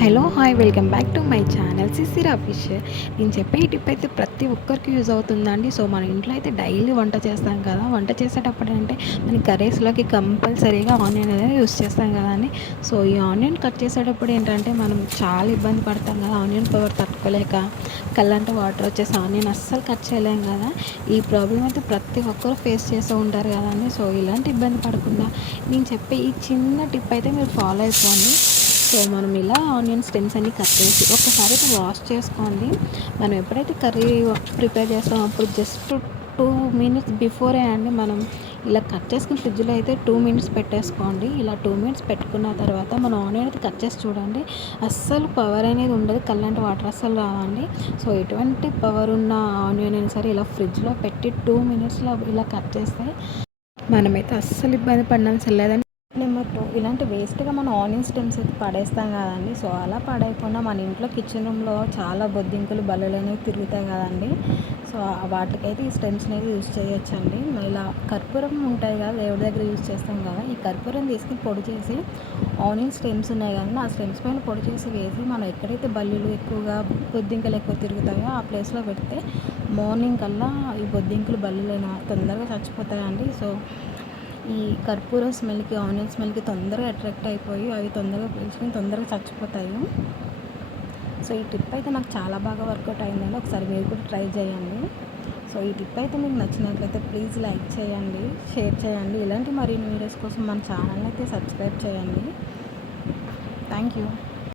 Hello hi welcome back to my channel Sisir official. నేను చెప్పే ఈ టిప్ అయితే ప్రతి ఒక్కరికి యూజ్ అవుతుందండి. సో మన ఇంట్లో అయితే డైలీ వంట చేస్తాం కదా, వంట చేసేటప్పుడు అంటే మన కర్రీస్లోకి కంపల్సరీగా ఆనియన్ అనేది యూజ్ చేస్తాం కదండి. సో ఈ ఆనియన్ కట్ చేసేటప్పుడు ఏంటంటే మనం చాలా ఇబ్బంది పడతాం కదా, ఆనియన్ పవర్ తట్టుకోలేక కళ్ళంటే వాటర్ వచ్చేసి ఆనియన్ అస్సలు కట్ చేయలేం కదా. ఈ ప్రాబ్లం అయితే ప్రతి ఒక్కరు ఫేస్ చేస్తూ ఉంటారు కదండి. సో ఇలాంటి ఇబ్బంది పడకుండా నేను చెప్పే ఈ చిన్న టిప్ అయితే మీరు ఫాలో అయిపోండి. సో మనం ఇలా ఆనియన్ స్టెమ్స్ అన్ని కట్ చేసి ఒక్కసారి అయితే వాష్ చేసుకోండి. మనం ఎప్పుడైతే కర్రీ ప్రిపేర్ చేస్తామో అప్పుడు జస్ట్ 2 మినిట్స్ బిఫోరే అండి మనం ఇలా కట్ చేసుకుని ఫ్రిడ్జ్లో అయితే 2 మినిట్స్ పెట్టేసుకోండి. ఇలా 2 మినిట్స్ పెట్టుకున్న తర్వాత మనం ఆనియన్ అయితే కట్ చేసి చూడండి. అస్సలు పవర్ అనేది ఉండదు, కల్లాంటి వాటర్ అస్సలు రావండి. సో ఎటువంటి పవర్ ఉన్న ఆనియన్ అయినా సరే ఇలా ఫ్రిడ్జ్లో పెట్టి 2 మినిట్స్లో ఇలా కట్ చేస్తే మనమైతే అస్సలు ఇబ్బంది పడాల్సిన లేదండి. నెంబర్ 2, ఇలాంటి వేస్ట్గా మనం ఆనియన్ స్టెమ్స్ అయితే పడేస్తాం కదండి. సో అలా పడేయకుండా మన ఇంట్లో కిచెన్ రూమ్లో చాలా బొద్దింకలు బల్లలు అనేవి తిరుగుతాయి కదండి. సో వాటికైతే ఈ స్టెమ్స్ అనేది యూజ్ చేయొచ్చండి. ఇలా కర్పూరం ఉంటాయి కదా, దేవుడి దగ్గర యూజ్ చేస్తాం కదా, ఈ కర్పూరం తీసుకుని పొడి చేసి ఆనియన్ స్టెమ్స్ ఉన్నాయి కదండి, ఆ స్టెమ్స్ పైన పొడి చేసి వేసి మనం ఎక్కడైతే బల్లులు ఎక్కువగా బొద్దింకలు ఎక్కువ తిరుగుతాయో ఆ ప్లేస్లో పెడితే మార్నింగ్ కల్లా ఈ బొద్దింకలు బల్లులైన తొందరగా చచ్చిపోతాయండి. సో ఈ కర్పూరం స్మెల్కి, ఆనియన్ స్మెల్కి తొందరగా అట్రాక్ట్ అయిపోయి అవి తొందరగా పీల్చుకొని తొందరగా చచ్చిపోతాయి. సో ఈ టిప్ అయితే నాకు చాలా బాగా వర్కౌట్ అయిందండి. ఒకసారి మీరు కూడా ట్రై చేయండి. సో ఈ టిప్ అయితే మీకు నచ్చినట్లయితే ప్లీజ్ లైక్ చేయండి, షేర్ చేయండి. ఇలాంటి మరిన్ని వీడియోస్ కోసం మన ఛానల్ అయితే సబ్స్క్రైబ్ చేయండి. Thank you.